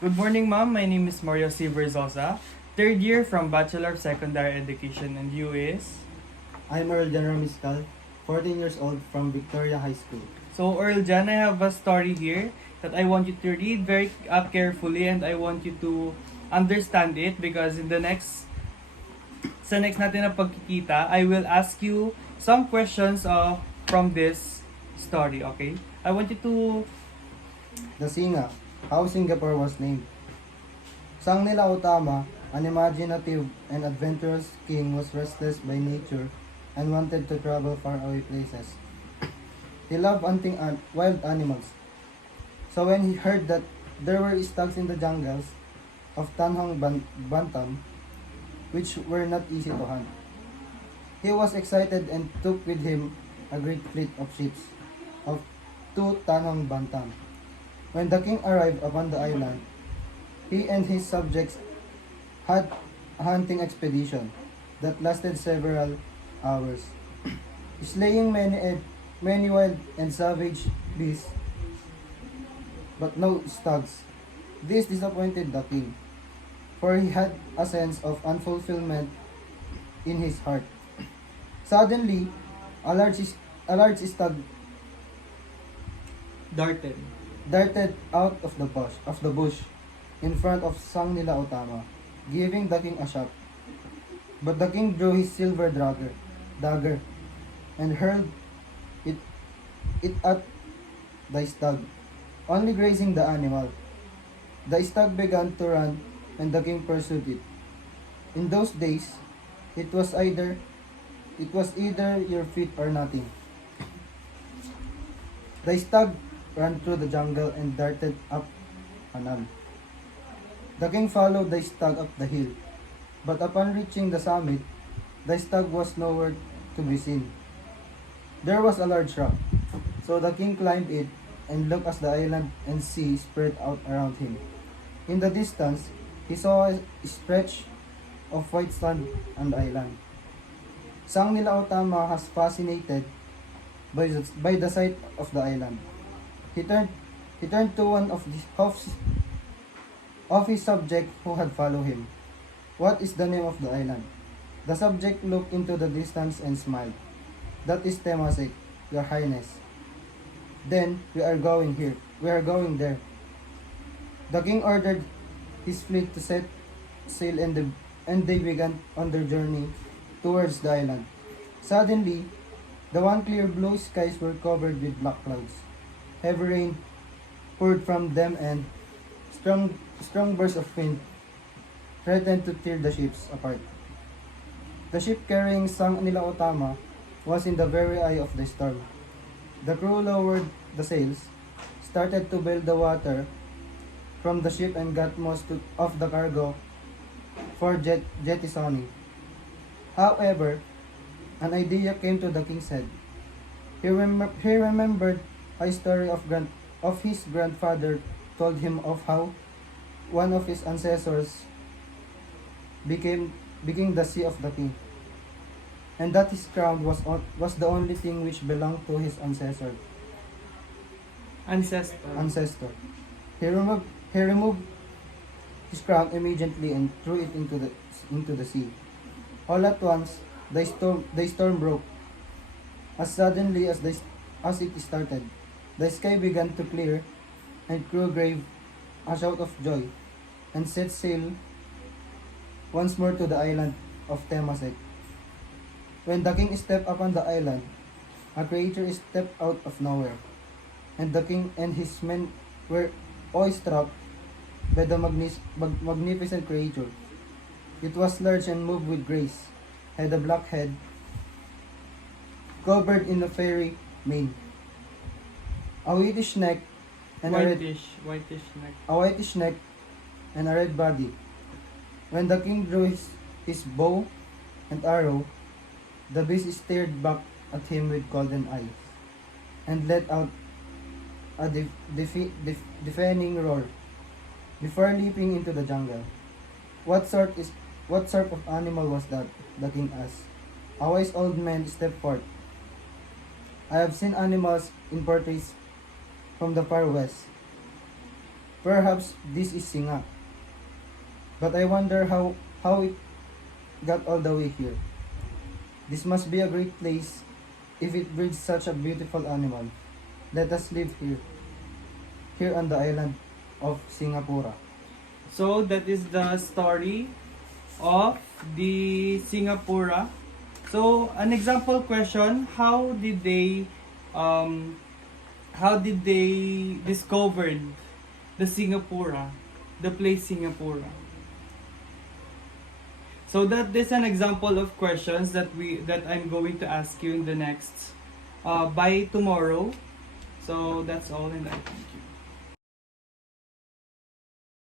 Good morning, ma'am. My name is Mario C. Verzosa, third year from Bachelor of Secondary Education, and you is? I'm Earl General Miscal, 14 years old from Victoria High School. So, Earl Jan, I have a story here that I want you to read very carefully, and I want you to understand it because in the sa next natin na pagkikita, I will ask you some questions from this story, okay? I want you to... The Singa, how Singapore was named. Sang Nila Utama, an imaginative and adventurous king, was restless by nature and wanted to travel faraway places. He loved hunting wild animals. So when he heard that there were stags in the jungles of Tanhong Bantam, which were not easy to hunt, he was excited and took with him a great fleet of ships of to Tanhong Bantam. When the king arrived upon the island, he and his subjects had a hunting expedition that lasted several hours, slaying many wild and savage beasts, but no stags. This disappointed the king, for he had a sense of unfulfillment in his heart. Suddenly, a large stag Darted. darted out of the bush in front of Sang Nila Utama, giving the king a shock. But the king drew his silver dagger and hurled it, it at the stag, only grazing the animal. The stag began to run and the king pursued it. In those days, it was either your feet or nothing. The stag ran through the jungle and darted up an hill. The king followed the stag up the hill, but upon reaching the summit, the stag was nowhere to be seen. There was a large rock, so the king climbed it and looked at the island and sea spread out around him. In the distance, he saw a stretch of white sand on the island. Sang Nila Utama was fascinated by the sight of the island. He turned to one of his subject who had followed him. What is the name of the island? The subject looked into the distance and smiled. That is Temasek, your highness. Then we are going here. We are going there. The king ordered his fleet to set sail and they began on their journey towards the island. Suddenly, the one clear blue skies were covered with black clouds. Heavy rain poured from them and strong bursts of wind threatened to tear the ships apart. The ship carrying Sang Nila Utama was in the very eye of the storm. The crew lowered the sails, started to bail the water from the ship and got of the cargo for jettisoning. However, an idea came to the king's head. He remembered a story of his grandfather told him of how one of his ancestors became the sea of the king, and that his crown was the only thing which belonged to his Ancestor. ancestor. He removed his crown immediately and threw it into the sea. All at once, the storm broke. As suddenly as it started, the sky began to clear, and crew gave a shout of joy, and set sail once more to the island of Temasek. When the king stepped upon the island, a creature stepped out of nowhere, and the king and his men were awestruck by the magnificent creature. It was large and moved with grace, had a black head, covered in a fairy mane, a whitish neck, and Whitish neck. a whitish neck, and a red body. When the king drew his bow and arrow, the beast stared back at him with golden eyes, and let out a deafening roar before leaping into the jungle. What sort of animal was that? The king asked. A wise old man stepped forth. I have seen animals in portraits from the far west. Perhaps this is Singa. But I wonder how it got all the way here. This must be a great place if it breeds such a beautiful animal. Let us live here on the island of Singapore. So that is the story of the Singapura. So an example question, how did they discovered the Singapura, the place Singapura? So that is an example of questions that I'm going to ask you in the next by tomorrow. So that's all, and I thank you.